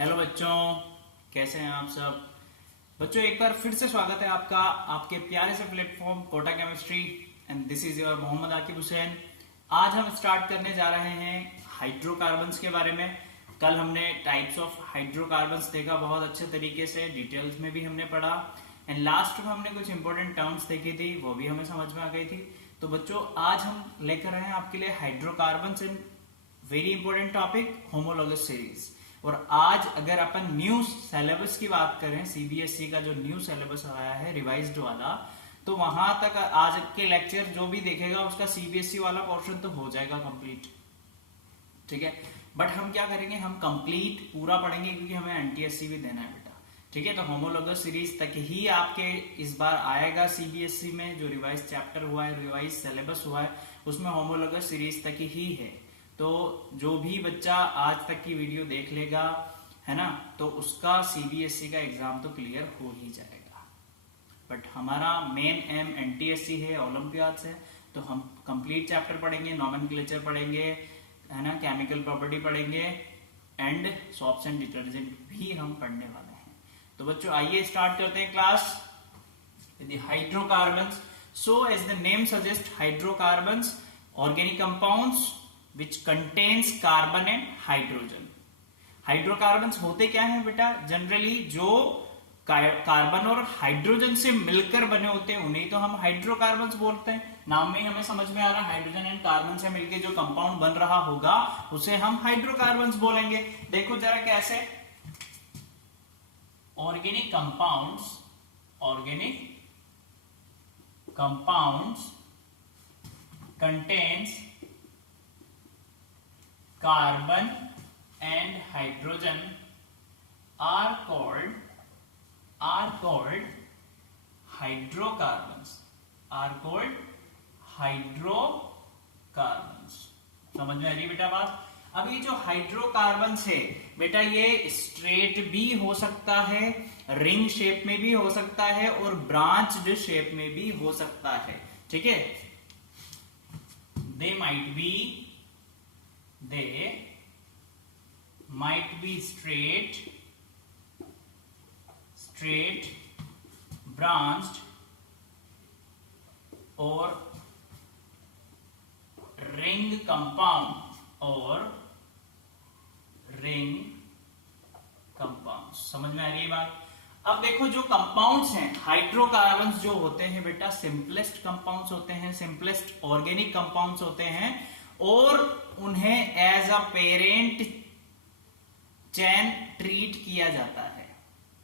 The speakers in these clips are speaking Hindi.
हेलो बच्चों, कैसे हैं आप सब। बच्चों एक बार फिर से स्वागत है आपका आपके प्यारे से platform Kota chemistry and this is your Mohammad Aqib Hussain. आज हम स्टार्ट करने जा रहे हैं हाइड्रोकार्बन्स के बारे में। कल हमने टाइप्स ऑफ हाइड्रोकार्बन्स देखा, बहुत अच्छे तरीके से डिटेल्स में भी हमने पढ़ा एंड लास्ट में हमने कुछ इंपॉर्टेंट टर्म्स देखी थी, वो भी हमें समझ में आ गई थी। तो बच्चों आज हम लेकर आए हैं आपके लिए hydrocarbons and very important topic homologous series. और आज अगर अपन न्यू सिलेबस की बात करें, सीबीएसई का जो न्यू सिलेबस आया है रिवाइज्ड वाला, तो वहां तक आज के लेक्चर जो भी देखेगा उसका सीबीएसई वाला पोर्शन तो हो जाएगा कंप्लीट, ठीक है। बट हम क्या करेंगे, हम कंप्लीट पूरा पढ़ेंगे क्योंकि हमें एनटीएससी भी देना है बेटा, ठीक है। तो होमोलॉगस सीरीज तक ही आपके इस बार आएगा सीबीएसई में। जो रिवाइज चैप्टर हुआ है, रिवाइज सिलेबस हुआ है, उसमें होमोलॉगस सीरीज तक ही है। तो जो भी बच्चा आज तक की वीडियो देख लेगा, है ना, तो उसका सीबीएसई का एग्जाम तो क्लियर हो ही जाएगा। बट हमारा मेन एम एनटीएससी है, ओलंपियाड्स है, तो हम कंप्लीट चैप्टर पढ़ेंगे, नॉमेनक्लेचर पढ़ेंगे, है ना, केमिकल प्रॉपर्टी पढ़ेंगे एंड सोप्स एंड डिटर्जेंट भी हम पढ़ने वाले हैं। तो बच्चों आइए स्टार्ट करते हैं class. Hydrocarbons, so as the name suggest, hydrocarbons organic compounds which contains carbon and hydrogen। Hydrocarbons होते क्या हैं बेटा, जनरली जो कार्बन और हाइड्रोजन से मिलकर बने होते हैं उन्हें तो हम हाइड्रोकार्बन्स बोलते हैं। नाम में ही हमें समझ में आ रहा है, हाइड्रोजन एंड कार्बन से मिलकर जो कंपाउंड बन रहा होगा उसे हम हाइड्रोकार्बन्स बोलेंगे। देखो जरा कैसे, organic compounds contains carbon and hydrogen are called hydrocarbons, समझ में आ रही है बेटा बात। अब ये जो हाइड्रोकार्बन्स है बेटा, ये स्ट्रेट भी हो सकता है, रिंग शेप में भी हो सकता है और ब्रांच्ड शेप में भी हो सकता है, ठीक है। They might be straight, branched or ring compound समझ में आ रही है बात। अब देखो जो कंपाउंड्स हैं, हाइड्रोकार्बन्स जो होते हैं बेटा, सिंपलेस्ट कंपाउंड्स होते हैं, सिंपलेस्ट ऑर्गेनिक कंपाउंड्स होते हैं और उन्हें as a parent chain treat किया जाता है।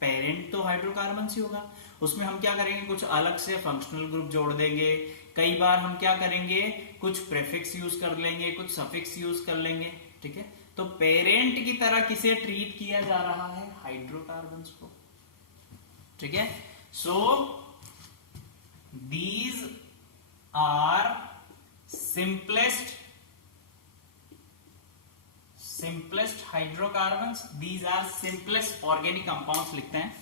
पेरेंट तो हाइड्रोकार्बन्स ही होगा, उसमें हम क्या करेंगे, कुछ अलग से फंक्शनल ग्रुप जोड़ देंगे। कई बार हम क्या करेंगे, कुछ प्रीफिक्स यूज कर लेंगे, कुछ सफिक्स यूज कर लेंगे, ठीक है। तो पेरेंट की तरह किसे ट्रीट किया जा रहा है, हाइड्रोकार्बन्स को, ठीक है। So these are simplest hydrocarbons, these are simplest organic compounds लिखते हैं,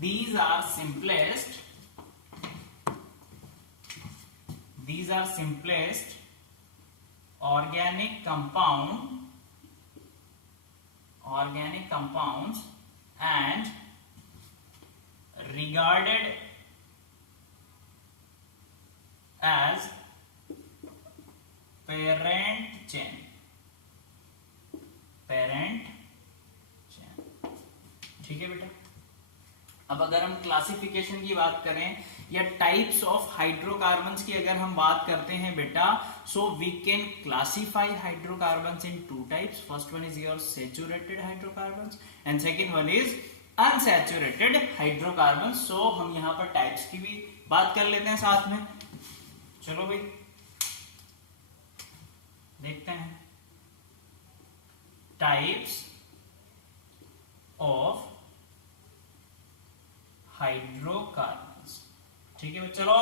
these are simplest organic compounds and regarded as parent chain, ठीक है बेटा। अब अगर हम क्लासिफिकेशन की बात करें या टाइप्स ऑफ हाइड्रोकार्बन्स की अगर हम बात करते हैं बेटा, so we can classify hydrocarbons in two types. First one is your saturated hydrocarbons and second one is unsaturated hydrocarbons. So हम यहां पर टाइप्स की भी बात कर लेते हैं साथ में। चलो भाई देखते हैं टाइप्स ऑफ हाइड्रोकार्बन्स, ठीक है। चलो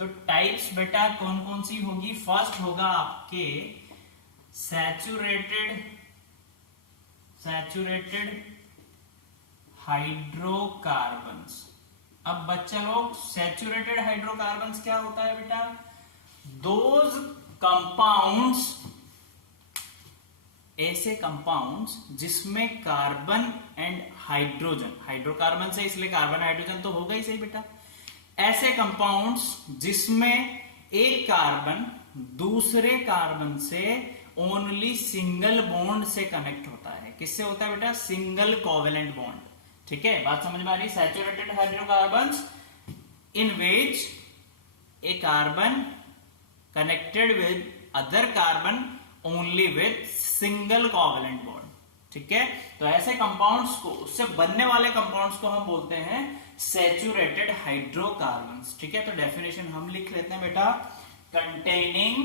तो टाइप्स बेटा कौन कौन सी होगी, फर्स्ट होगा आपके सैचुरेटेड हाइड्रोकार्बन्स। अब बच्चा लोग, सैचुरेटेड हाइड्रोकार्बन्स क्या होता है बेटा, दोज कंपाउंड्स ऐसे कंपाउंड्स जिसमें कार्बन एंड हाइड्रोजन, हाइड्रोकार्बन से इसलिए कार्बन हाइड्रोजन तो होगा ही सही बेटा, ऐसे कंपाउंड्स जिसमें एक कार्बन दूसरे कार्बन से ओनली सिंगल बॉन्ड से कनेक्ट होता है। किससे होता है बेटा? Single covalent bond. ठीक है, बात समझ में आ रही? Saturated hydrocarbons in which A carbon connected with other carbon only with single covalent bond. ठीक है, तो ऐसे कंपाउंड्स को, उससे बनने वाले कंपाउंड्स को हम बोलते हैं सैचुरेटेड हाइड्रोकार्बन्स। ठीक है, तो डेफिनेशन हम लिख लेते हैं बेटा, कंटेनिंग,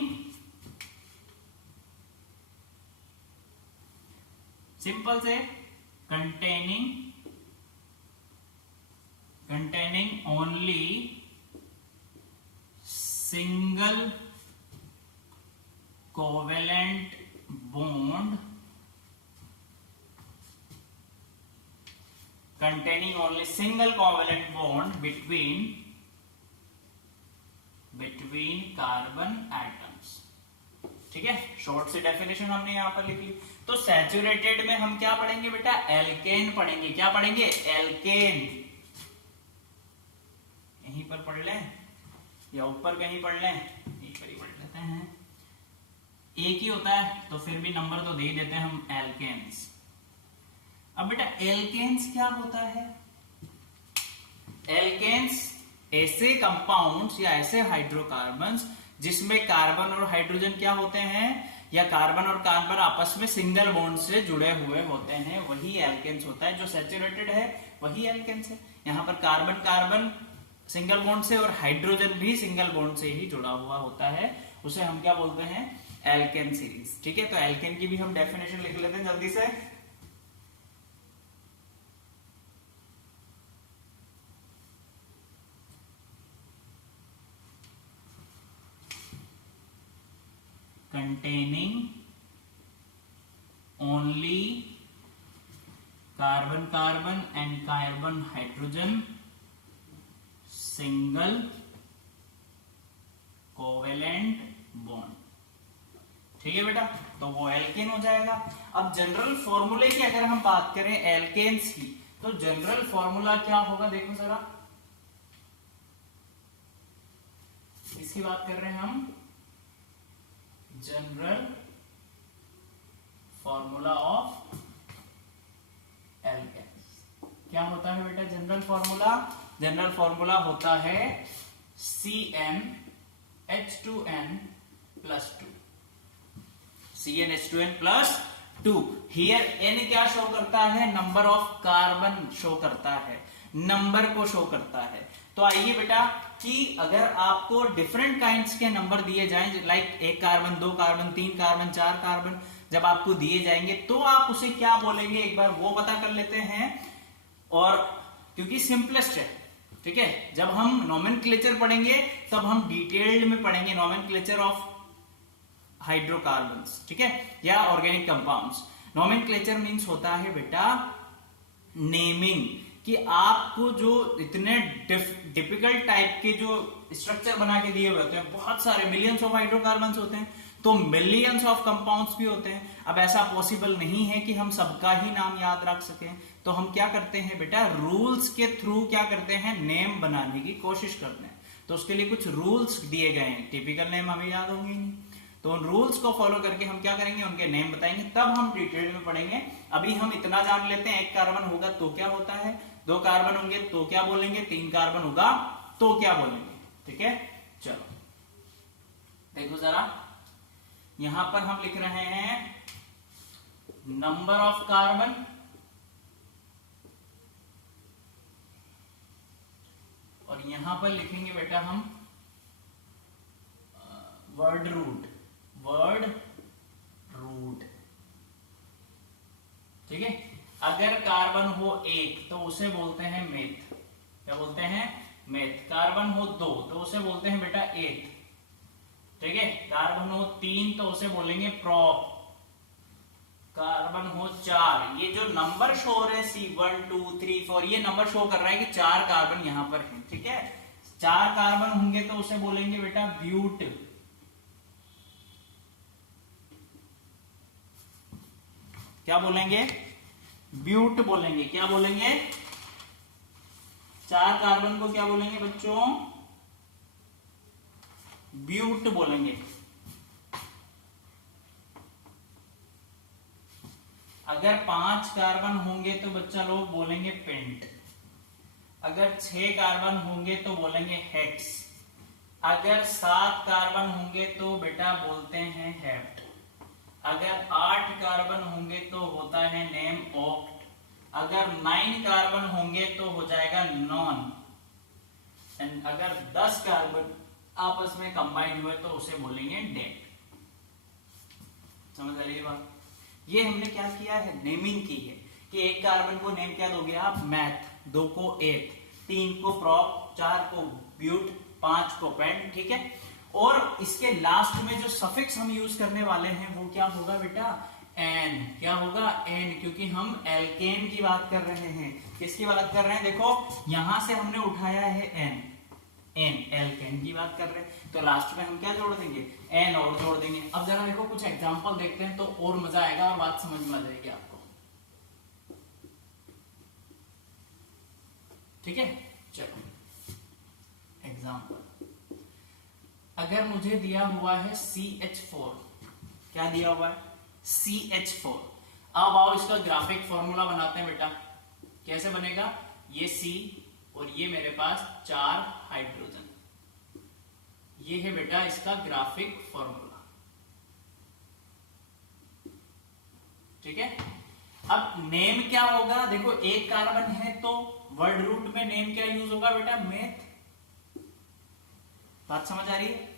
सिंपल से containing only single covalent bond, containing only single covalent bond between carbon atoms। ठीक है, शॉर्ट से डेफिनेशन हमने यहां पर लिख ली। तो सैचुरेटेड में हम क्या पढ़ेंगे बेटा? एल्केन पढ़ेंगे। क्या पढ़ेंगे? एल्केन। यहीं पर पढ़ लें या ऊपर कहीं पढ़ लें? यहीं पर ही पढ़ लेते हैं, एक ही होता है तो फिर भी नंबर तो दे ही देते हैं हम, एल्केन्स। अब बेटा एल्केन्स क्या होता है? एल्केन्स ऐसे कंपाउंड्स या ऐसे हाइड्रोकार्बन्स जिसमें कार्बन और हाइड्रोजन क्या होते हैं, या कार्बन और कार्बन आपस में सिंगल बॉन्ड से जुड़े हुए होते हैं, वही एल्केन्स होता है। जो सैचुरेटेड है वही एल्केन्स है। यहां पर कार्बन कार्बन सिंगल बॉन्ड से और हाइड्रोजन भी सिंगल बॉन्ड से ही जुड़ा हुआ होता है, उसे हम क्या बोलते हैं? Alkane series. ठीक है, तो एल्केन की भी हम डेफिनेशन लिख लेते हैं जल्दी से। containing only carbon carbon and carbon hydrogen single covalent bond। ठीक है बेटा, तो वो एल्केन हो जाएगा। अब जनरल फॉर्मूले की अगर हम बात करें एल्केन्स की, तो जनरल फॉर्मूला क्या होगा? देखो जरा, इसकी बात कर रहे हैं हम, जनरल फॉर्मूला ऑफ एल्केन्स। क्या होता है बेटा जनरल फॉर्मूला? जनरल फॉर्मूला होता है CnH2n+2। CnH2n+2। हियर n क्या शो करता है? नंबर ऑफ कार्बन शो करता है, नंबर को शो करता है। तो आइए बेटा कि अगर आपको डिफरेंट काइंड्स के नंबर दिए जाएं, like 1 carbon, 2 carbon, 3 carbon, 4 carbon जब आपको दिए जाएंगे तो आप उसे क्या बोलेंगे, एक बार वो पता कर लेते हैं। और क्योंकि सिंपलेस्ट है, ठीक है, जब हम नोमेनक्लेचर पढ़ेंगे तब हम डिटेल्ड में पढ़ेंगे नोमेनक्लेचर ऑफ हाइड्रोकार्बन्स, ठीक है, या ऑर्गेनिक कंपाउंड्स। नोमेनक्लेचर मींस होता है बेटा नेमिंग, कि आपको जो इतने डिफिकल्ट टाइप के जो स्ट्रक्चर बना के दिए हुए होते हैं, बहुत सारे मिलियंस ऑफ हाइड्रोकार्बन्स होते हैं, तो मिलियंस ऑफ कंपाउंड्स भी होते हैं। अब ऐसा पॉसिबल नहीं है कि हम सबका ही नाम याद रख सकें, तो हम क्या करते हैं बेटा, रूल्स के थ्रू क्या करते हैं, नेम बनाने की कोशिश करते हैं। तो उसके लिए कुछ रूल्स दिए गए हैं, टिपिकल नेम हमें याद होंगे नहीं, तो उन रूल्स को फॉलो करके हम क्या करेंगे, उनके नेम बताएंगे, तब हम डिटेल में पढ़ेंगे। अभी हम इतना जान लेते हैं, 1 कार्बन होगा तो क्या होता है, 2 कार्बन होंगे तो क्या बोलेंगे, 3 कार्बन होगा तो क्या बोलेंगे, ठीक है। चलो देखो जरा, यहां पर हम लिख रहे हैं नंबर ऑफ कार्बन, और यहां पर लिखेंगे बेटा हम वर्ड रूट, ठीक है। अगर कार्बन हो 1 तो उसे बोलते हैं मेथ, क्या बोलते हैं, मेथ। कार्बन हो 2 तो उसे बोलते हैं बेटा एथ, ठीक है। कार्बन हो 3 तो उसे बोलेंगे प्रॉप। कार्बन हो 4, ये जो नंबर शो हो रहे हैं C1 2 3 4, ये नंबर शो कर रहा है कि 4 कार्बन यहां पर है, ठीक है। 4 कार्बन होंगे तो उसे बोलेंगे बेटा ब्यूट, क्या बोलेंगे? ब्यूट बोलेंगे। क्या बोलेंगे? 4 कार्बन को क्या बोलेंगे बच्चों? ब्यूट बोलेंगे। अगर 5 कार्बन होंगे तो बच्चा लोग बोलेंगे पेंट। अगर 6 कार्बन होंगे तो बोलेंगे हेक्स। अगर 7 कार्बन होंगे तो बेटा बोलते हैं हेप्ट। अगर 8 कार्बन होंगे तो होता है नेम ऑक्ट। अगर 9 कार्बन होंगे तो हो जाएगा नॉन। एंड अगर 10 कार्बन आपस में कंबाइंड हुए तो उसे बोलेंगे डेट। समझ आ रही है बात? ये हमने क्या किया है? नेमिंग की है कि 1 कार्बन को नेम क्या दोगे आप? मैथ। 2 को एथ, 3 को प्रॉप, 4 को ब्यूट, 5 को पेंट। ठीक है। और इसके लास्ट में जो सफिक्स हम यूज करने वाले हैं वो क्या होगा बेटा? एन। क्या होगा? एन, क्योंकि हम एल्केन की बात कर रहे हैं। किसकी बात कर रहे हैं? देखो यहां से हमने उठाया है एन, एन एल्केन की बात कर रहे हैं, तो लास्ट में हम क्या जोड़ देंगे? एन और जोड़ देंगे। अब जरा देखो कुछ एग्जांपल देखते हैं तो और मजा आएगा और बात समझ में आ जाएगी आपको। ठीक है, चलो एग्जांपल। अगर मुझे दिया हुआ है CH4, क्या दिया हुआ है? CH4। अब आओ इसका ग्राफिक फॉर्मूला बनाते हैं बेटा। कैसे बनेगा? ये C और ये मेरे पास 4 हाइड्रोजन, ये है बेटा इसका ग्राफिक फॉर्मूला। ठीक है। अब नेम क्या होगा? देखो 1 कार्बन है तो वर्ड रूट में नेम क्या यूज होगा बेटा? मेथ। बात समझ आ रही है?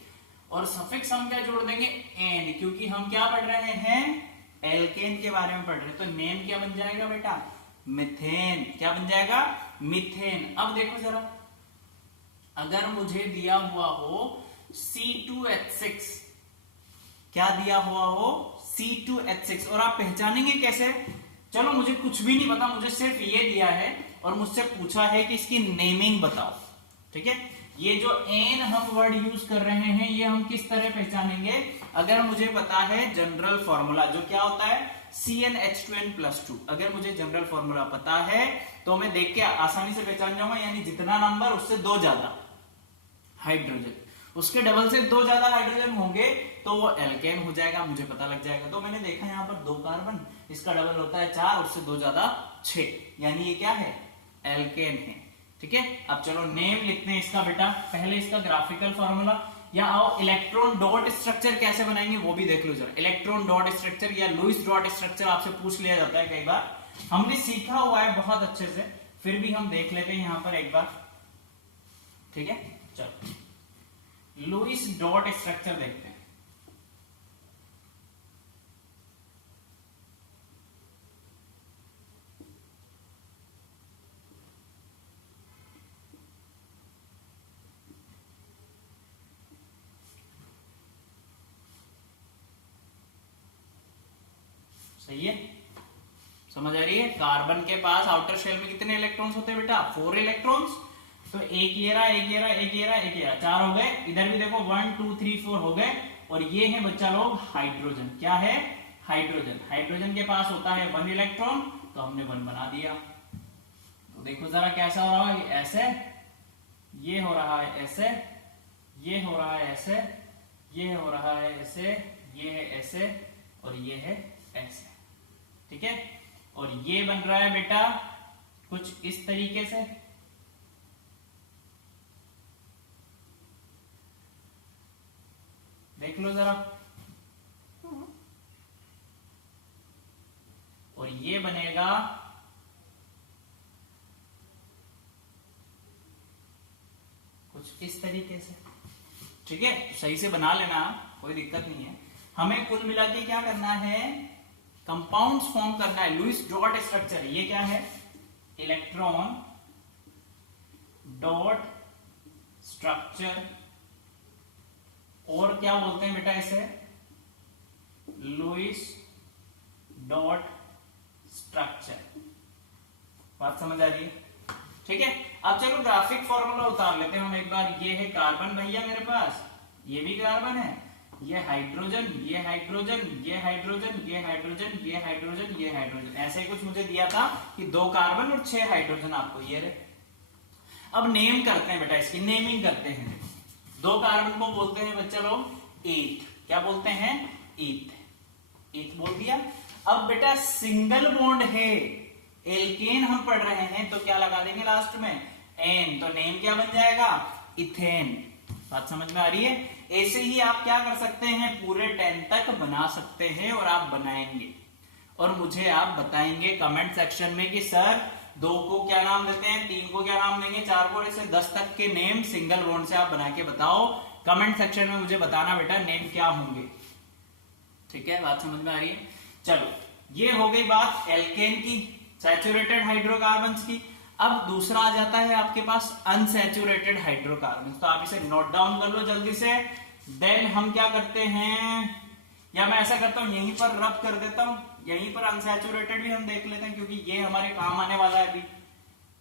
और सफिक्स हम क्या जोड़ देंगे? एन, क्योंकि हम क्या पढ़ रहे हैं? एल्केन के बारे में पढ़ रहे हैं। तो नेम क्या बन जाएगा बेटा? मिथेन। क्या बन जाएगा? मिथेन। अब देखो जरा, अगर मुझे दिया हुआ हो C2H6, क्या दिया हुआ हो? C2H6, और आप पहचानेंगे कैसे? चलो मुझे कुछ भी नहीं पता, मुझे सिर्फ ये दिया है और मुझसे पूछा है कि इसकी नेमिंग बताओ। ठीक है। ये जो एन हम वर्ड यूज कर रहे हैं ये हम किस तरह पहचानेंगे? अगर मुझे पता है जनरल फॉर्मूला, जो क्या होता है? CnH2n+2। अगर मुझे जनरल फॉर्मूला पता है तो मैं देख के आसानी से पहचान जाऊंगा, यानी जितना नंबर उससे 2 ज्यादा हाइड्रोजन, उसके डबल से 2 ज्यादा हाइड्रोजन होंगे तो वो एल्केन हो जाएगा, मुझे पता लग जाएगा। तो मैंने देखा यहाँ पर 2 कार्बन, इसका डबल होता है 4, उससे 2 ज्यादा 6, यानी ये क्या है? एल्केन है। ठीक है। अब चलो नेम लिखते हैं इसका बेटा। पहले इसका ग्राफिकल फॉर्मूला, या आओ इलेक्ट्रॉन डॉट स्ट्रक्चर कैसे बनाएंगे वो भी देख लो जरा। इलेक्ट्रॉन डॉट स्ट्रक्चर या लुईस डॉट स्ट्रक्चर आपसे पूछ लिया जाता है कई बार, हमने सीखा हुआ है बहुत अच्छे से, फिर भी हम देख लेते हैं यहां पर एक बार। ठीक है, चलो लुईस डॉट स्ट्रक्चर देखते हैं। सही है, समझ आ रही है? कार्बन के पास आउटर शेल में कितने इलेक्ट्रॉन्स होते हैं बेटा? 4 इलेक्ट्रॉन्स। तो एक ये रहा, एक ये रहा, एक ये रहा, एक ये रहा, 4 हो गए। इधर भी देखो 1 2 3 4 हो गए। और ये है बच्चा लोग हाइड्रोजन। क्या है? हाइड्रोजन। हाइड्रोजन के पास होता है 1 इलेक्ट्रॉन, तो हमने 1 बना दिया। तो देखो जरा कैसा हो रहा है? ऐसे, ये हो रहा है ऐसे, ये हो रहा है ऐसे, ये हो रहा है ऐसे, ये है ऐसे और ये है ऐसे। ठीक है। और ये बन रहा है बेटा कुछ इस तरीके से। देख लो जरा। और ये बनेगा कुछ इस तरीके से। ठीक है, सही से बना लेना, कोई दिक्कत नहीं है। हमें कुल मिला के क्या करना है? कंपाउंड्स फॉर्म करना है। लुईस डॉट स्ट्रक्चर, ये क्या है? इलेक्ट्रॉन डॉट स्ट्रक्चर, और क्या बोलते हैं बेटा इसे? Lewis dot structure. बात समझ आ रही है? ठीक है। अब चलो ग्राफिक फॉर्मूला उतार लेते हैं हम एक बार। ये है कार्बन भैया मेरे पास, ये भी कार्बन है, ये हाइड्रोजन, ये हाइड्रोजन, ये हाइड्रोजन, ये हाइड्रोजन, ये हाइड्रोजन, ये हाइड्रोजन, ऐसे ही कुछ मुझे दिया था कि 2 कार्बन और 6 हाइड्रोजन आपको ये रहे। अब नेम करते हैं बेटा, इसकी नेमिंग करते हैं। 2 कार्बन को बोलते हैं बच्चा लोग ईथ। क्या बोलते हैं? ईथ। ईथ बोल दिया। अब बेटा सिंगल बॉन्ड है, एल्केन हम पढ़ रहे हैं, तो क्या लगा देंगे लास्ट में? एन। तो नेम क्या बन जाएगा? इथेन। बात समझ में आ रही है? ऐसे ही आप क्या कर सकते हैं, पूरे 10 तक बना सकते हैं, और आप बनाएंगे और मुझे आप बताएंगे कमेंट सेक्शन में कि सर 2 को क्या नाम देते हैं, 3 को क्या नाम देंगे, 4 को, ऐसे 10 तक के नेम सिंगल बॉन्ड से आप बना के बताओ। कमेंट सेक्शन में मुझे बताना बेटा नेम क्या होंगे। ठीक है, बात समझ में आ रही है? चलो, ये हो गई बात एल्केन की, सैचुरेटेड हाइड्रोकार्बन्स की। अब दूसरा आ जाता है आपके पास अनसैचुरेटेड हाइड्रोकार्बन्स। तो आप इसे नोट डाउन कर लो जल्दी से। देन हम क्या करते हैं, या मैं ऐसा करता हूं यहीं पर रब कर देता हूं, यहीं पर अनसैचुरेटेड भी हम देख लेते हैं क्योंकि ये हमारे काम आने वाला है अभी।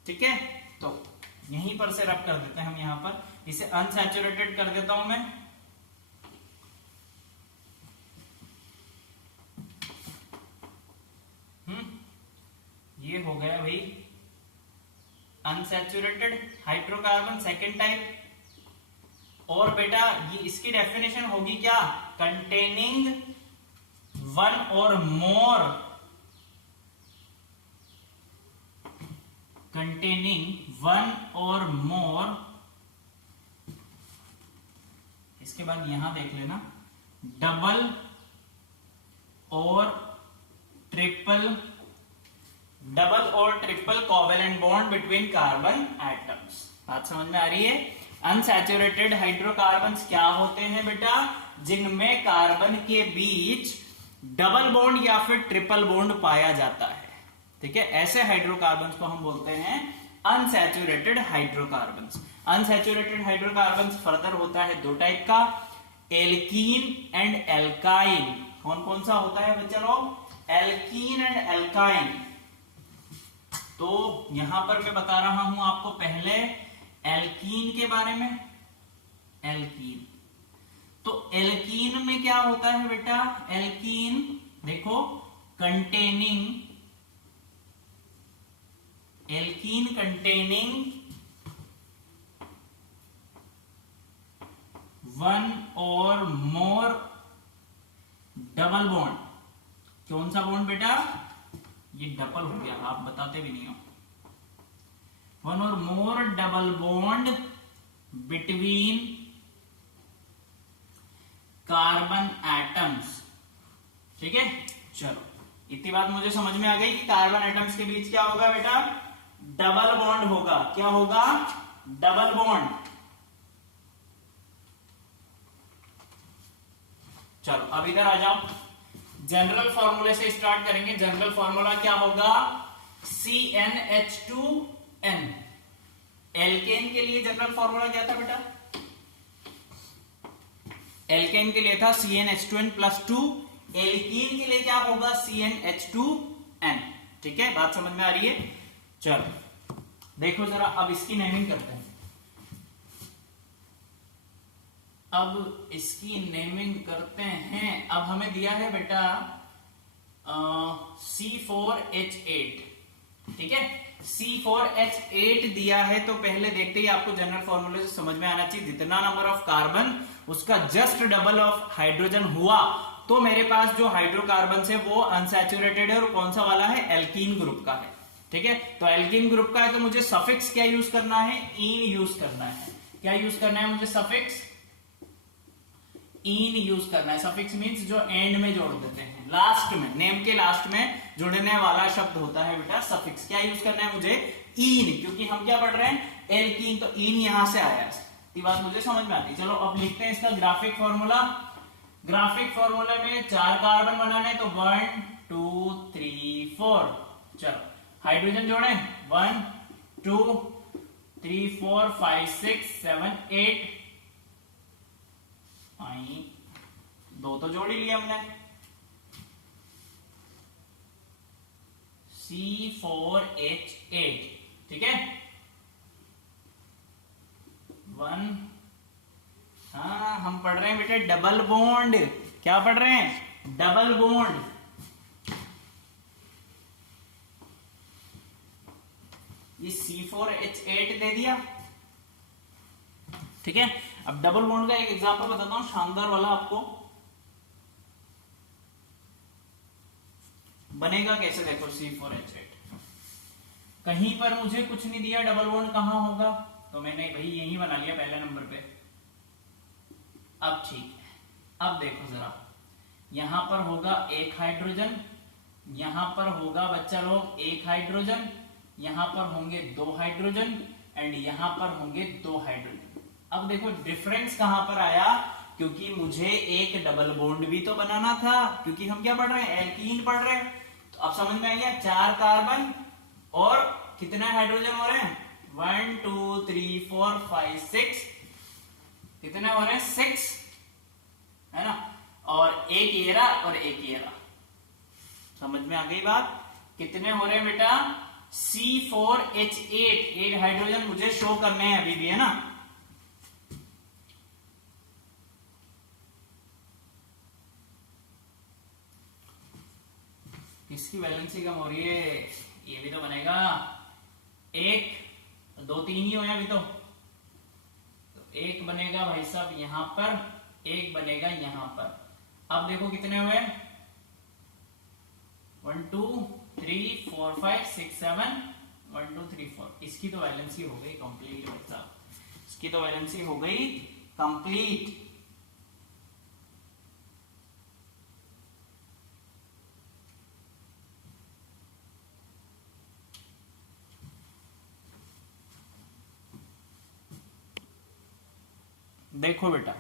ठीक है, तो यहीं पर से रब कर देते हैं हम, यहां पर इसे अनसैचुरेटेड कर देता हूं मैं। ये हो गया भाई अनसैचुरेटेड हाइड्रोकार्बन सेकेंड टाइप। और बेटा ये इसकी डेफिनेशन होगी क्या? कंटेनिंग 1 और मोर, कंटेनिंग 1 और मोर। इसके बाद यहां देख लेना, डबल और ट्रिपल, डबल और triple covalent bond between carbon atoms. बात समझ में आ रही है? अनसैचुरेटेड हाइड्रोकार्बन्स क्या होते हैं बेटा? जिनमें कार्बन के बीच डबल बॉन्ड या फिर ट्रिपल बॉन्ड पाया जाता है। ठीक है, ऐसे हाइड्रोकार्बन्स को हम बोलते हैं unsaturated hydrocarbons. Unsaturated hydrocarbons further होता है 2 टाइप का, एल्कीन एंड एल्काइन। कौन कौन सा होता है बच्चा लोग? Alkene and alkyne. तो यहां पर मैं बता रहा हूं आपको पहले एल्कीन के बारे में। एल्कीन, तो एल्कीन में क्या होता है बेटा? एल्कीन देखो, कंटेनिंग, एल्कीन कंटेनिंग 1 और मोर डबल बॉन्ड। कौन सा बॉन्ड बेटा? ये डबल हो गया, आप बताते भी नहीं हो। 1 और more double bond between carbon atoms. ठीक है, चलो इतनी बात मुझे समझ में आ गई कि कार्बन एटम्स के बीच क्या होगा बेटा? डबल बॉन्ड होगा। क्या होगा? Double bond. चलो अब इधर आ जाओ, जनरल फॉर्मूले से स्टार्ट करेंगे। जनरल फॉर्मूला क्या होगा? CnH2n। एल्केन के लिए जनरल फॉर्मूला क्या था बेटा? एल्केन के लिए था CnH2n+2। एल्कीन के लिए क्या होगा? CnH2n। ठीक है, बात समझ में आ रही है? चलो देखो जरा, अब इसकी नेमिंग करते हैं। अब इसकी नेमिंग करते हैं। अब हमें दिया है बेटा C4H8। ठीक है, C4H8 दिया है, तो पहले देखते ही आपको जनरल फॉर्मूले से समझ में आना चाहिए, जितना नंबर ऑफ कार्बन उसका जस्ट डबल ऑफ हाइड्रोजन हुआ तो मेरे पास जो हाइड्रोकार्बन है वो अनसैचुरेटेड है, और कौन सा वाला है? एल्कीन ग्रुप का है। ठीक है, तो एल्कीन ग्रुप का है तो मुझे सफिक्स क्या यूज करना है? इन यूज करना है। क्या यूज करना है मुझे? सफिक्स इन यूज करना है। सफिक्स मींस जो एंड में जोड़ देते हैं, लास्ट में, नेम के लास्ट में जुड़ने वाला शब्द होता है बेटा सफिक्स। क्या यूज करना है मुझे? इन, क्योंकि हम क्या पढ़ रहे हैं? एल्कीन, तो इन यहां से आया। ये बात मुझे समझ में आती है। चलो अब लिखते हैं इसका ग्राफिक फॉर्मूला। ग्राफिक फॉर्मूले में 4 कार्बन बनाने, तो 1 2 3 4। चलो हाइड्रोजन जोड़े, 1 2 3 4 5 6 7 8। 2 तो जोड़ ही लिया हमने। C4H8। ठीक है, 1 हाँ, हम पढ़ रहे हैं बेटे डबल बॉन्ड। क्या पढ़ रहे हैं? Double bond. ये C4H8 दे दिया, ठीक है। अब डबल बॉन्ड का एक एग्जांपल बताता हूं, शानदार वाला आपको। बनेगा कैसे देखो, C4H8। कहीं पर मुझे कुछ नहीं दिया, डबल बॉन्ड कहां होगा, तो मैंने भाई यही बना लिया पहले नंबर पे। अब ठीक है, अब देखो जरा, यहां पर होगा एक हाइड्रोजन, यहां पर होगा बच्चा लोग एक हाइड्रोजन, यहां पर होंगे दो हाइड्रोजन, एंड यहां पर होंगे दो हाइड्रोजन। अब देखो डिफरेंस कहां पर आया, क्योंकि मुझे एक डबल बॉन्ड भी तो बनाना था, क्योंकि हम क्या पढ़ रहे हैं, एल्कीन पढ़ रहे हैं। तो अब समझ में आ गया, 4 कार्बन और कितने हाइड्रोजन हो रहे हैं, 1 2 3 4 5 6, कितने हो रहे हैं, 6, है ना। और एक येरा और एक येरा, समझ में आ गई बात। कितने हो रहे हैं बेटा, C4H8, 8 हाइड्रोजन मुझे शो करने हैं अभी भी, है ना। किसकी वैलेंसी कम हो रही है, ये भी तो बनेगा। एक, 2 3 ही हो अभी तो एक बनेगा भाई साहब यहां पर, एक बनेगा यहां पर। अब देखो कितने हुए, 1 2 3 4 5 6 7, 1 2 3 4। इसकी तो वैलेंसी हो गई कंप्लीट भाई साहब, इसकी तो वैलेंसी हो गई कंप्लीट। देखो बेटा,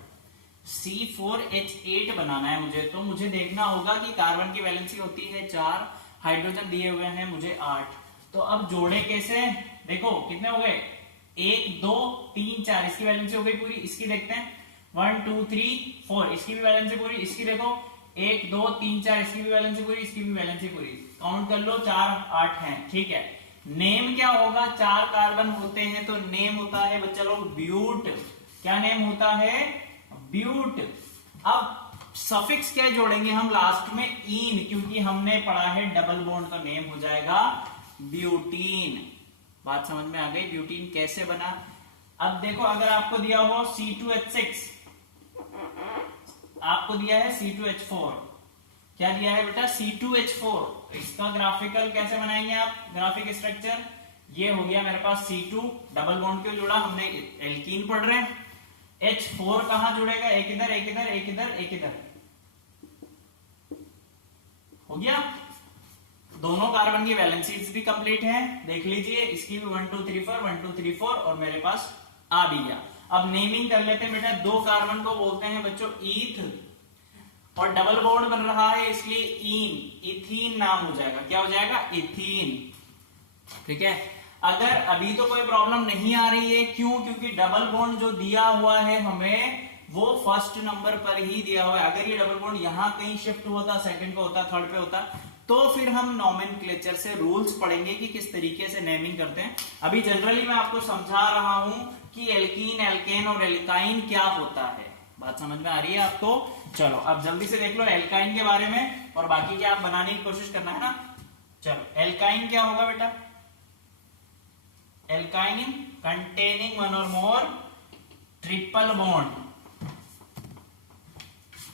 C4H8 बनाना है मुझे, तो मुझे देखना होगा कि कार्बन की वैलेंसी होती है 4, हाइड्रोजन दिए हुए हैं मुझे 8। तो अब जोड़े कैसे, देखो कितने हो गए, 1 2 3 4, इसकी वैलेंसी हो गई पूरी। इसकी देखते हैं, 1 2 3 4, इसकी भी वैलेंसी पूरी। इसकी देखो 1 2 3 4, इसकी भी वैलेंसी पूरी, इसकी भी वैलेंसी पूरी। काउंट कर लो, 4 8 है, ठीक है। नेम क्या होगा, 4 कार्बन होते हैं तो नेम होता है बच्चा लोग ब्यूट। क्या नेम होता है, ब्यूट। अब सफिक्स क्या जोड़ेंगे हम लास्ट में, इन, क्योंकि हमने पढ़ा है डबल बॉन्ड, तो नेम हो जाएगा ब्यूटीन। बात समझ में आ गई, ब्यूटीन कैसे बना। अब देखो, अगर आपको दिया हो C2H6, आपको दिया है C2H4, क्या दिया है बेटा, C2H4, तो इसका ग्राफिकल कैसे बनाएंगे आप, ग्राफिक स्ट्रक्चर। ये हो गया मेरे पास C2, डबल बॉन्ड क्यों जोड़ा, हमने एल्कीन पढ़ रहे हैं। H4 कहां जुड़ेगा, एक इधर एक इधर एक इधर एक इधर, हो गया। दोनों कार्बन की वैलेंसीज भी कंप्लीट है, देख लीजिए, इसकी भी 1 2 3 4 1 2 3 4, और मेरे पास आ भी गया। अब नेमिंग कर लेते हैं बेटा, दो कार्बन को बोलते हैं बच्चों ईथ, और डबल बॉन्ड बन रहा है इसलिए ईन, इथीन नाम हो जाएगा। क्या हो जाएगा, इथीन, ठीक है। अगर अभी तो कोई प्रॉब्लम नहीं आ रही है, क्यों, क्योंकि डबल बॉन्ड जो दिया हुआ है हमें, वो फर्स्ट नंबर पर ही दिया हुआ है। अगर ये डबल बॉन्ड यहां कहीं शिफ्ट होता, सेकंड पे होता, थर्ड पे होता, तो फिर हम नोमेनक्लेचर से रूल्स पढ़ेंगे कि किस तरीके से नेमिंग करते हैं। अभी जनरली मैं आपको समझा रहा हूं कि एल्कीन, एल्केन और एल्काइन क्या होता है। बात समझ में आ रही है आपको। चलो अब जल्दी से देख लो एल्काइन के बारे में, और बाकी क्या आप बनाने की कोशिश करना है ना। चलो, एल्काइन क्या होगा बेटा, एल्काइन कंटेनिंग वन और मोर ट्रिपल बॉन्ड,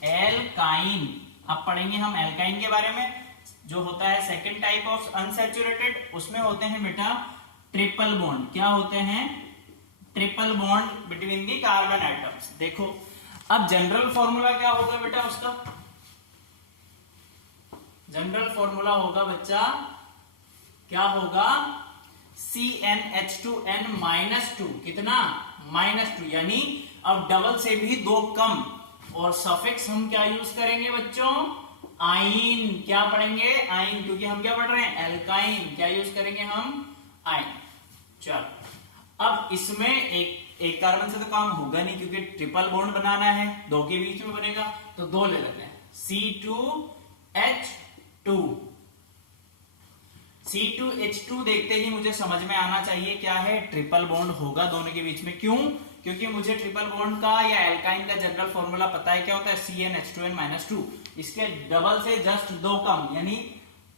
एल्काइन। अब पढ़ेंगे हम एल्काइन के बारे में, जो होता है सेकंड टाइप ऑफ अनसैचुरेटेड, उसमें होते हैं बेटा ट्रिपल बॉन्ड। क्या होते हैं, triple bond between the carbon atoms. देखो अब जनरल फॉर्मूला क्या होगा बेटा उसका, जनरल फॉर्मूला होगा बच्चा, क्या होगा, CnH2n-2, कितना, -2, यानी अब डबल से भी 2 कम। और सफिक्स हम क्या यूज करेंगे बच्चों, आइन। क्या पढ़ेंगे, आइन, क्योंकि हम क्या पढ़ रहे हैं, एल्काइन। क्या यूज करेंगे हम, आइन। चलो अब इसमें एक कार्बन से तो काम होगा नहीं, क्योंकि ट्रिपल बॉन्ड बनाना है, 2 के बीच में बनेगा, तो 2 ले लेते हैं, C2H2। C2H2 देखते ही मुझे समझ में आना चाहिए क्या है, ट्रिपल बॉन्ड होगा दोनों के बीच में। क्यों, क्योंकि मुझे ट्रिपल बॉन्ड का या एल्काइन का जनरल फॉर्मूला पता है क्या होता है, CnH2n-2। इसके डबल से जस्ट 2 कम, यानी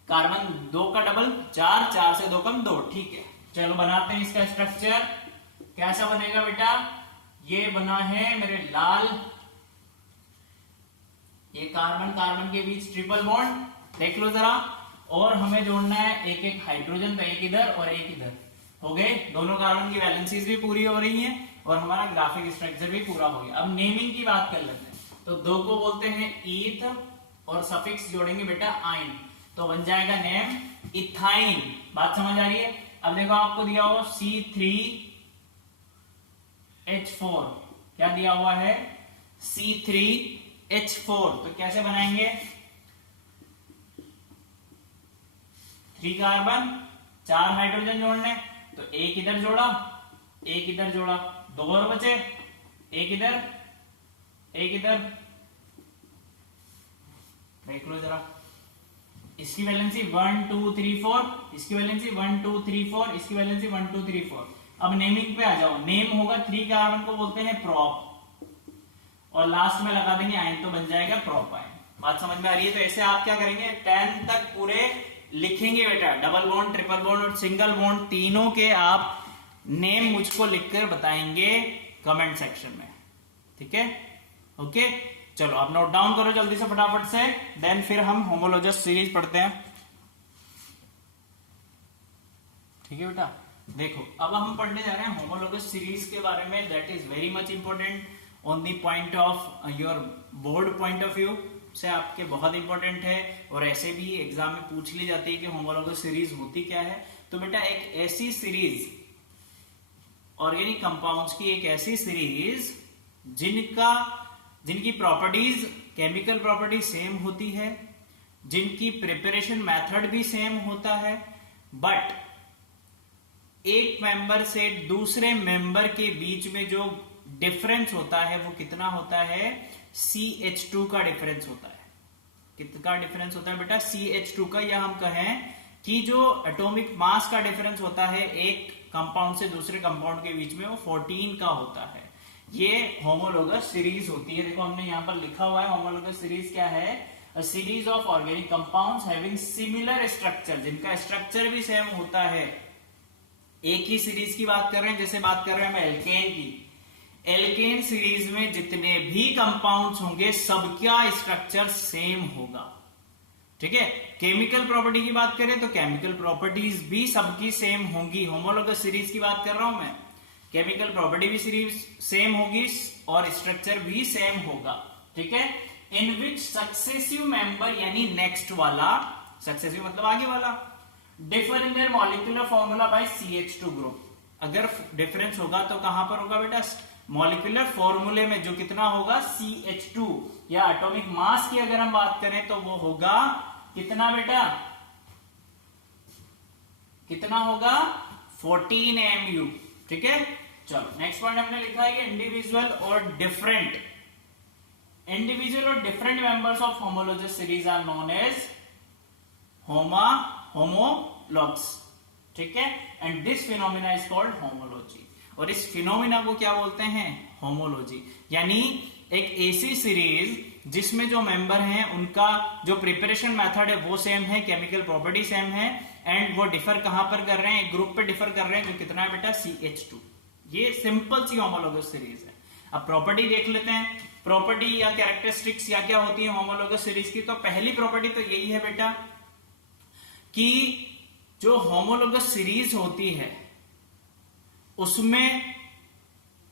कार्बन 2 का डबल 4, 4 से 2 कम 2। ठीक है, चलो बनाते हैं इसका स्ट्रक्चर। कैसा बनेगा बेटा, ये बना है मेरे लाल, ये कार्बन कार्बन के बीच ट्रिपल बॉन्ड, देख लो जरा। और हमें जोड़ना है एक एक हाइड्रोजन, तो एक इधर और एक इधर, हो गए। दोनों कार्बन की वैलेंसीज भी पूरी हो रही हैं और हमारा ग्राफिक स्ट्रक्चर भी पूरा हो गया। अब नेमिंग की बात कर लेते हैं। तो 2 को बोलते हैं ईथ और सफिक्स जोड़ेंगे बेटा आइन, तो बन जाएगा नेम इथाइन। बात समझ आ रही है। अब देखो आपको दिया हुआ C3H4, क्या दिया हुआ है, C3H4। तो कैसे बनाएंगे, 3 कार्बन 4 हाइड्रोजन जोड़ने, तो एक इधर जोड़ा एक इधर जोड़ा, 2 और बचे, एक इधर एक इधर, देख लो जरा। इसकी वैलेंसी 1 2 3 4, इसकी वैलेंसी 1 2 3 4, इसकी वैलेंसी 1 2 3 4। अब नेमिंग पे आ जाओ। नेम होगा 3 कार्बन को बोलते हैं प्रोप, और लास्ट में लगा देंगे आयन, तो बन जाएगा प्रोपाइन। बात समझ में आ रही है। तो ऐसे आप क्या करेंगे, 10 तक पूरे लिखेंगे बेटा, डबल बॉन्ड, ट्रिपल बॉन्ड और सिंगल बॉन्ड तीनों के आप नेम मुझको लिखकर बताएंगे कमेंट सेक्शन में, ठीक है। ओके, चलो आप नोट डाउन करो जल्दी से फटाफट से, देन फिर हम होमोलॉजस सीरीज पढ़ते हैं, ठीक है बेटा। देखो अब हम पढ़ने जा रहे हैं होमोलॉगस सीरीज के बारे में। That is very much important on the point of your board point of view से, आपके बहुत इंपॉर्टेंट है और ऐसे भी एग्जाम में पूछ ली जाती है कि होमोलॉगस सीरीज होती क्या है। तो बेटा एक ऐसी सीरीज, ऑर्गेनिक कंपाउंड्स की एक ऐसी सीरीज जिनकी प्रॉपर्टीज, केमिकल प्रॉपर्टी सेम होती है, जिनकी प्रिपरेशन मेथड भी सेम होता है, बट एक मेंबर से दूसरे मेंबर के बीच में जो डिफरेंस होता है वो कितना होता है, CH2 का डिफरेंस होता है। कितना डिफरेंस होता है बेटा, CH2 का, या हम कहें कि जो एटॉमिक मास का डिफरेंस होता है एक कंपाउंड से दूसरे कंपाउंड के बीच में, वो 14 का होता है। ये होमोलॉगस सीरीज होती है। देखो हमने यहां पर लिखा हुआ है होमोलॉगस सीरीज क्या है, a series of organic compounds having similar structure, जिनका स्ट्रक्चर भी सेम होता है। एक ही सीरीज की बात कर रहे हैं, जैसे बात कर रहे हैं हम एल्केन की। एल्केन सीरीज में जितने भी कंपाउंड्स होंगे सबका स्ट्रक्चर सेम होगा, ठीक है। केमिकल प्रॉपर्टी की बात करें तो केमिकल प्रॉपर्टीज भी सबकी सेम होंगी। होमोलॉगस सीरीज की बात कर रहा हूं मैं, केमिकल प्रॉपर्टी भी सीरीज सेम होगी और स्ट्रक्चर भी सेम होगा, ठीक है। इन विच सक्सेसिव मेंबर, यानी नेक्स्ट वाला, सक्सेसिव मतलब आगे वाला, differ in their molecular formula bye CH2 group. अगर डिफरेंस होगा तो कहां पर होगा बेटा, मॉलिक्यूलर फॉर्मूले में, जो कितना होगा CH2, या एटॉमिक मास की अगर हम बात करें तो वो होगा कितना बेटा, कितना होगा 14 mu, ठीक है। चलो नेक्स्ट पॉइंट हमने लिखा है कि इंडिविजुअल और different members of homologous series are known as homologues, ठीक है। And this phenomena is called homology, और इस फिनोमिना को क्या बोलते हैं, होमोलॉजी। यानी एक ऐसी सीरीज जिसमें जो मेंबर हैं उनका जो प्रिपरेशन मेथड है वो सेम है, केमिकल प्रॉपर्टी सेम है, एंड वो डिफर कहां पर कर रहे हैं, एक ग्रुप पे डिफर कर रहे हैं, जो कितना है बेटा CH2। ये सिंपल सी होमोलॉगस सीरीज है। अब प्रॉपर्टी देख लेते हैं, प्रॉपर्टी या कैरेक्टरिस्टिक्स या क्या होती है होमोलॉगस सीरीज की। तो पहली प्रॉपर्टी तो यही है बेटा कि जो होमोलॉगस सीरीज होती है उसमें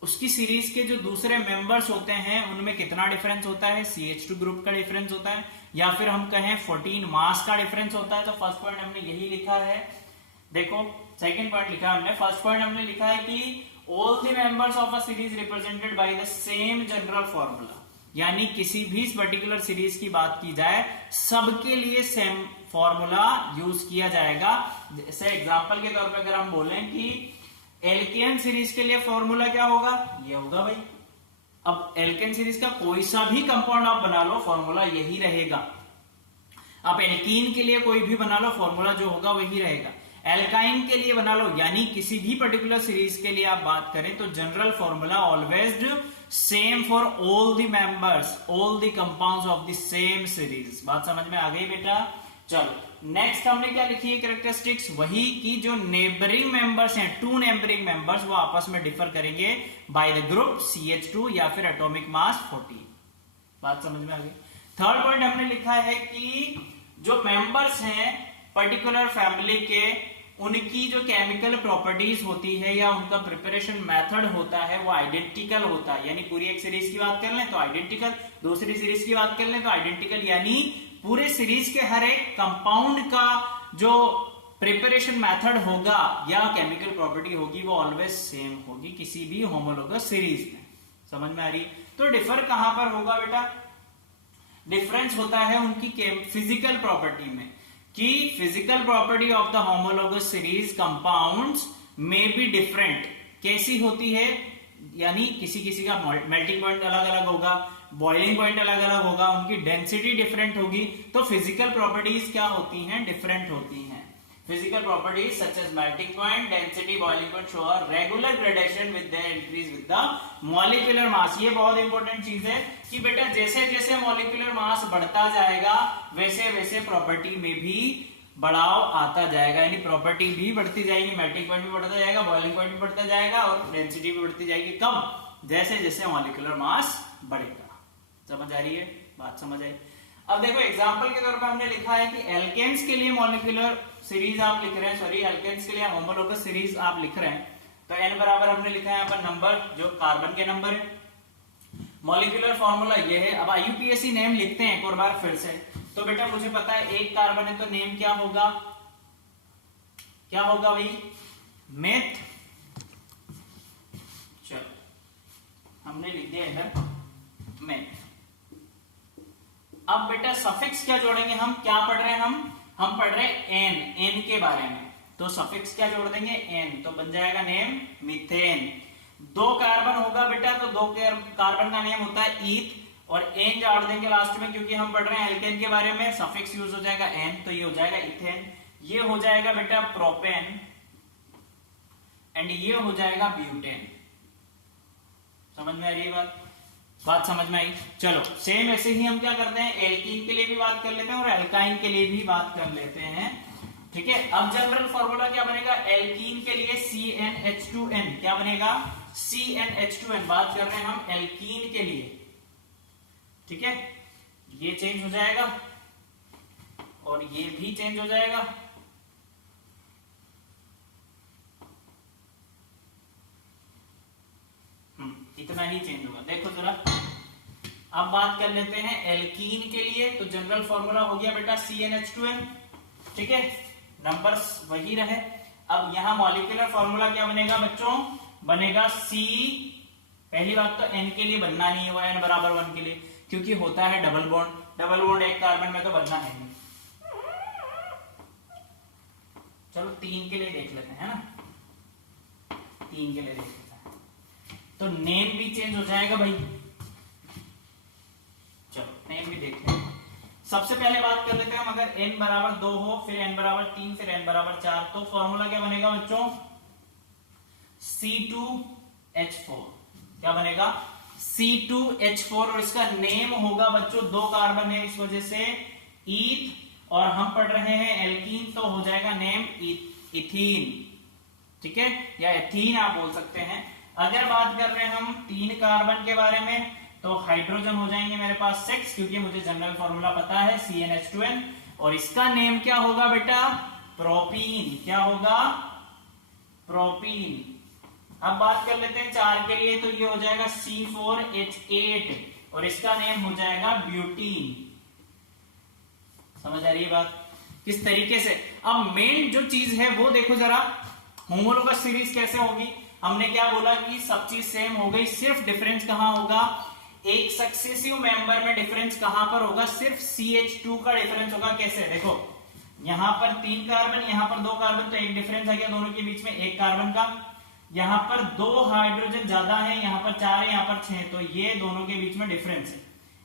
उसकी सीरीज के जो दूसरे मेंबर्स होते हैं उनमें कितना डिफरेंस होता है, CH2 ग्रुप का डिफरेंस होता है, या फिर हम कहें 14 मास का डिफरेंस होता है। तो फर्स्ट पॉइंट हमने यही लिखा है। देखो सेकंड पॉइंट लिखा हमने, फर्स्ट पॉइंट हमने लिखा है कि all the members of a series represented by the same general formula, यानी किसी भी पर्टिकुलर सीरीज की बात की जाए सबके लिए सेम फॉर्मूला यूज किया जाएगा। जैसे एग्जांपल के तौर पे अगर हम बोलें कि एल्केन सीरीज के लिए फॉर्मूला क्या होगा, ये होगा भाई। अब एल्केन सीरीज का कोई सा भी कंपाउंड आप बना लो फॉर्मूला यही रहेगा। आप एल्कीन के लिए कोई भी बना लो फॉर्मूला जो होगा वही रहेगा। एल्काइन के लिए बना लो, यानी किसी भी पर्टिकुलर सीरीज के लिए आप बात करें तो general formula always same for all the members, all the compounds of the same series. बात समझ में आ गई बेटा? चलो नेक्स्ट हमने क्या लिखी है कैरेक्टरिस्टिक्स, वही कि जो नेबरिंग मेंबर्स हैं, टू नेबरिंग मेंबर्स, वो आपस में डिफर करेंगे बाय द ग्रुप CH2 या फिर एटॉमिक मास 14। बात समझ में आ गई? थर्ड पॉइंट हमने लिखा है कि जो मेंबर्स हैं पर्टिकुलर फैमिली के, उनकी जो केमिकल प्रॉपर्टीज होती है या उनका प्रिपरेशन मेथड होता है वो आइडेंटिकल होता है। यानी पूरी एक सीरीज की बात कर लें तो आइडेंटिकल, दूसरी सीरीज की बात कर लें तो आइडेंटिकल, यानी पूरे सीरीज के हर एक कंपाउंड का जो प्रिपरेशन मेथड होगा या केमिकल प्रॉपर्टी होगी वो ऑलवेज सेम होगी किसी भी होमोलोगस सीरीज में। समझ में आ रही? तो डिफर कहां पर होगा बेटा? डिफरेंस होता है उनकी फिजिकल प्रॉपर्टी में, कि physical property of the homologous series compounds में बी डिफरेंट। कैसी होती है? यानी किसी किसी का मेल्टिंग पॉइंट अलग अलग होगा, बॉइलिंग पॉइंट अलग अलग होगा, उनकी डेंसिटी डिफरेंट होगी, तो फिजिकल प्रॉपर्टीज क्या होती हैं? डिफरेंट होती हैं। Physical properties such as melting point, density, boiling point show a regular gradation with the increase with the molecular mass. ये बहुत इंपॉर्टेंट चीज है कि बेटा जैसे जैसे मॉलिक्यूलर मास बढ़ता जाएगा वैसे वैसे प्रॉपर्टी में भी बढ़ाव आता जाएगा, यानी प्रॉपर्टी भी बढ़ती जाएगी, मेल्टिंग पॉइंट भी बढ़ता जाएगा, बॉइलिंग पॉइंट भी बढ़ता जाएगा और डेंसिटी भी बढ़ती जाएगी। कब? जैसे जैसे मॉलिक्यूलर मास बढ़ेगा। समझ आ रही है? बात समझ आई? अब देखो एग्जांपल के तौर पे हमने लिखा है कि एल्केन्स के लिए मॉलिक्यूलर सीरीज आप लिख रहे हैं, सॉरी एल्केन्स के लिए होमोलोगस सीरीज आप लिख रहे हैं, तो n बराबर हमने लिखा है यहाँ पर नंबर, जो कार्बन के नंबर है। मॉलिक्यूलर फॉर्मूला ये है। अब IUPAC नेम लिखते हैं एक और बार फिर से। तो बेटा मुझे पता है एक कार्बन है तो नेम क्या होगा? क्या होगा भाई? मेथ। चलो हमने लिख दिया है मेथ। अब बेटा सफिक्स क्या जोड़ेंगे हम? क्या पढ़ रहे हैं हम पढ़ रहे हैं एन के बारे में, तो सफिक्स क्या जोड़ देंगे? एन, तो बन जाएगा नेम मीथेन। दो कार्बन होगा बेटा तो दो कार्बन का नेम होता है ईथ, और एन जोड़ देंगे लास्ट में क्योंकि हम पढ़ रहे हैं एल्केन के बारे में, सफिक्स यूज हो जाएगा एन, तो ये हो जाएगा इथेन। ये हो जाएगा बेटा प्रोपेन एंड ये हो जाएगा ब्यूटेन। समझ में आ रही है बात समझ में आई? चलो सेम ऐसे ही हम क्या करते हैं, एल्कीन के लिए भी बात कर लेते हैं और एल्काइन के लिए भी बात कर लेते हैं। ठीक है, अब जनरल फॉर्मूला क्या बनेगा? एल्कीन के लिए CnH2n, क्या बनेगा? CnH2n। बात कर रहे हैं हम एल्कीन के लिए। ठीक है, ये चेंज हो जाएगा और ये भी चेंज हो जाएगा। इतना ही चेंज होगा। देखो जरा, अब बात कर लेते हैं एल्कीन के लिए। तो जनरल फॉर्मूला हो गया बेटा CnH2n। ठीक है, नंबर्स वही रहे। अब यहां मॉलिक्यूलर फॉर्मूला क्या बनेगा बच्चों? बनेगा C। पहली बात तो N के लिए बनना नहीं है, वो N बराबर 1 के लिए, क्योंकि होता है डबल बॉन्ड। डबल बॉन्ड एक कार्बन में तो बनना है नहीं। चलो 3 के लिए देख लेते हैं ना, 3 के लिए देख लेते हैं। तो नेम भी चेंज हो जाएगा भाई। चलो नेम भी देखते हैं। सबसे पहले बात कर लेते हैं हम, अगर n बराबर 2 हो, फिर n बराबर 3, फिर n बराबर 4, तो फॉर्मूला क्या बनेगा बच्चों? C2H4। क्या बनेगा? C2H4, और इसका नेम होगा बच्चों, 2 कार्बन है इस वजह से ईथ, और हम पढ़ रहे हैं एल्कीन, तो हो जाएगा नेम इथीन। ठीक है, या एथीन आप बोल सकते हैं। अगर बात कर रहे हैं हम 3 कार्बन के बारे में, तो हाइड्रोजन हो जाएंगे मेरे पास 6, क्योंकि मुझे जनरल फॉर्मूला पता है CnH2n, और इसका नेम क्या होगा बेटा? प्रोपीन। क्या होगा? प्रोपीन। अब बात कर लेते हैं 4 के लिए, तो ये हो जाएगा C4H8, और इसका नेम हो जाएगा ब्यूटीन। समझ आ रही है बात किस तरीके से? अब मेन जो चीज है वो देखो जरा, होमोलोगस सीरीज कैसे होगी? हमने क्या बोला कि सब चीज सेम हो गई, सिर्फ डिफरेंस कहां होगा? एक सक्सेसिव मेंबर में डिफरेंस कहां पर होगा? सिर्फ CH2 का डिफरेंस होगा। कैसे? देखो, यहां पर 3 कार्बन, यहां पर 2 कार्बन, तो एक डिफरेंस आ गया दोनों के बीच में, 1 कार्बन का। यहां पर 2 हाइड्रोजन ज्यादा है, यहां पर 4 है, यहां पर 6, तो ये दोनों के बीच में डिफरेंस है।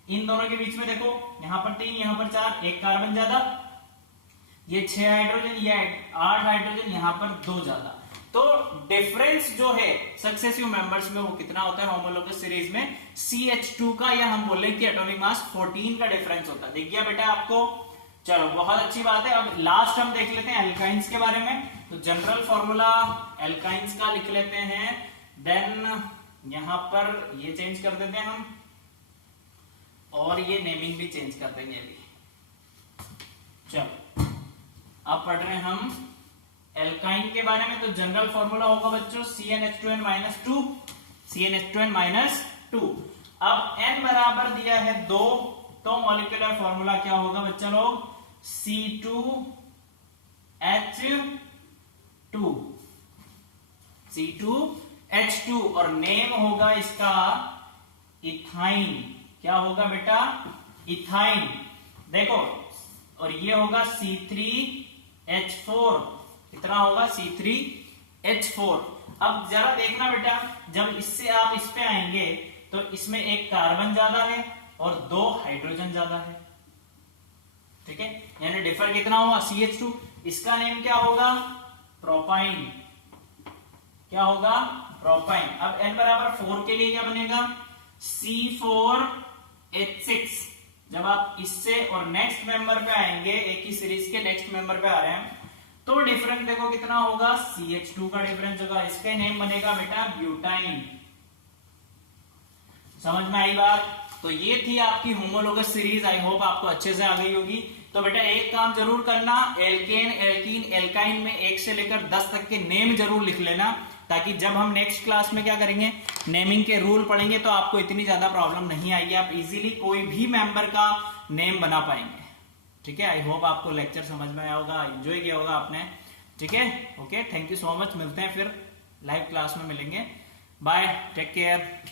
इन दोनों के बीच में देखो, यहां पर 3, यहां पर 4, 1 कार्बन ज्यादा। ये 6 हाइड्रोजन, ये 8 हाइड्रोजन, यहाँ पर 2 ज्यादा। तो डिफरेंस जो है सक्सेसिव मेंबर्स में वो कितना होता है होमोलोगस सीरीज में? CH2 का, या हम बोले कि एटॉमिक मास 14 का डिफरेंस होता है। दिख गया बेटा आपको? चलो बहुत अच्छी बात है। अब लास्ट हम देख लेते हैं एल्काइंस के बारे में। तो जनरल फॉर्मूला एल्काइंस का लिख लेते हैं, देन यहां पर ये चेंज कर देते हैं हम, और ये नेमिंग भी चेंज कर देंगे अभी। चलो अब पढ़ रहे हैं हम एल्काइन के बारे में। तो जनरल फॉर्मूला होगा बच्चों CnH2n-2, CnH2n-2। अब n बराबर दिया है 2, तो मॉलिक्यूलर फॉर्मूला क्या होगा बच्चा लोग? C2H2, C2H2, और नेम होगा इसका इथाइन। क्या होगा बेटा? इथाइन। देखो, और ये होगा C3H4, कितना होगा? C3H4। अब जरा देखना बेटा, जब इससे आप इस पे आएंगे तो इसमें एक कार्बन ज्यादा है और 2 हाइड्रोजन ज्यादा है, ठीक है? यानी डिफर कितना हुआ? CH2। इसका नेम क्या होगा? प्रोपाइन। क्या होगा? प्रोपाइन। अब n बराबर 4 के लिए क्या बनेगा? C4H6। जब आप इससे और नेक्स्ट मेंबर पे आएंगे, एक ही सीरीज के नेक्स्ट मेंबर पे आ रहे हैं, तो डिफरेंस देखो कितना होगा? CH2 का डिफरेंस होगा। इसका नेम बनेगा बेटा ब्यूटाइन। समझ में आई बात? तो ये थी आपकी होमोलोगस सीरीज। आई होप आपको अच्छे से आ गई होगी। तो बेटा एक काम जरूर करना, एल्केन, एल्कीन, एल्काइन में 1 से लेकर 10 तक के नेम जरूर लिख लेना, ताकि जब हम नेक्स्ट क्लास में क्या करेंगे, नेमिंग के रूल पढ़ेंगे, तो आपको इतनी ज्यादा प्रॉब्लम नहीं आएगी। आप इजीली कोई भी मेंबर का नेम बना पाएंगे। ठीक है? आई होप आपको लेक्चर समझ में आया होगा, एंजॉय किया होगा आपने। ठीक है? Okay, thank you so much. मिलते हैं फिर लाइव क्लास में, मिलेंगे। Bye, take care.